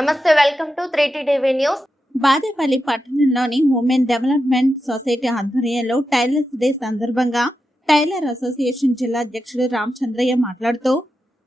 Namaste welcome to three TV news. Badepalli పట్టణంలోని women development society ఆధ్వర్యంలో tailors day సందర్భంగా tailor association జిల్లా అధ్యక్షుడు రామచంద్రయ్య మాట్లాడుతూ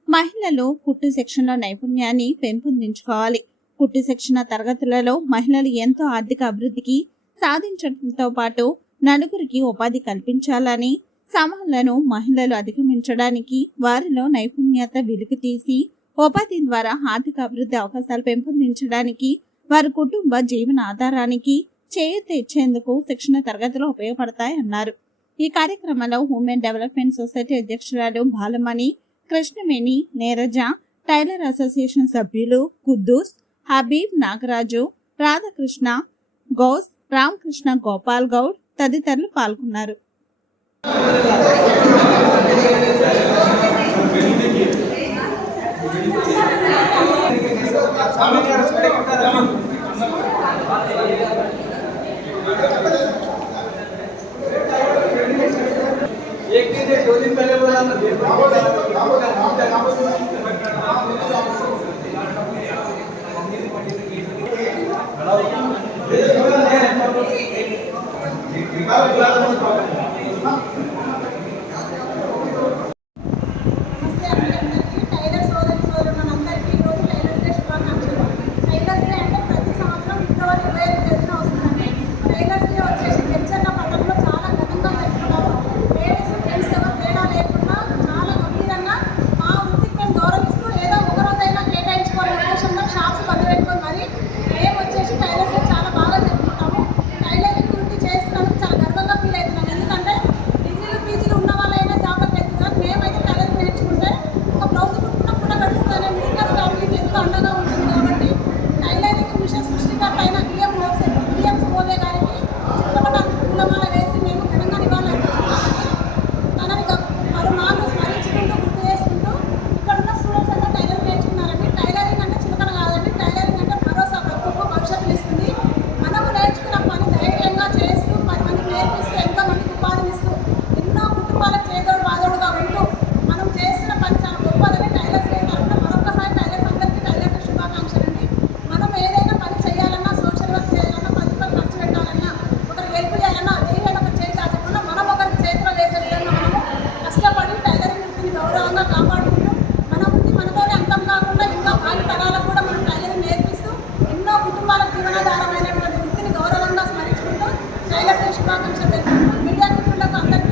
మహిళలు కుట్టు శిక్షణలో నైపుణ్యాన్ని పెంపొందించుకోవాలి. కుట్టు శిక్షణ తరగతులలో మహిళలు ఎంతో ఆర్థిక అభివృద్ధికి సాధించడంతో పాటు నలుగురికి ఉపాధి కల్పించాలని సవాళ్ళను మహిళలు అధిగమించడానికి వారిలో నైపుణ్యత వెలికి తీసి ఉపాధి ద్వారా ఆర్థిక అభివృద్ధి అవకాశాలు పెంపొందించడానికి వారి కుటుంబ జీవన ఆధారానికి చేయూత ఇచ్చేందుకు శిక్షణ తరగతులు ఉపయోగపడతాయన్నారు ఈ కార్యక్రమంలో ఉమెన్ డెవలప్మెంట్ సొసైటీ అధ్యక్షురాలు బాలమణి కృష్ణవేణి నేరజ టైలర్ అసోసియేషన్ సభ్యులు కుద్దూస్ హబీబ్ నాగరాజు రాధాకృష్ణ గౌస్ రామకృష్ణ గోపాల్ గౌడ్ తదితరులు పాల్గొన్నారు. एक दिन एक दो दिन पहले बोला ना देख नाम बोला नाम बोला नाम क्या नाम बोला नाम बोला नाम बोला नाम बोला శుభాకాంక్షలు తెలుపుకుంటూ మీడియా మిత్రులకు అందరికీ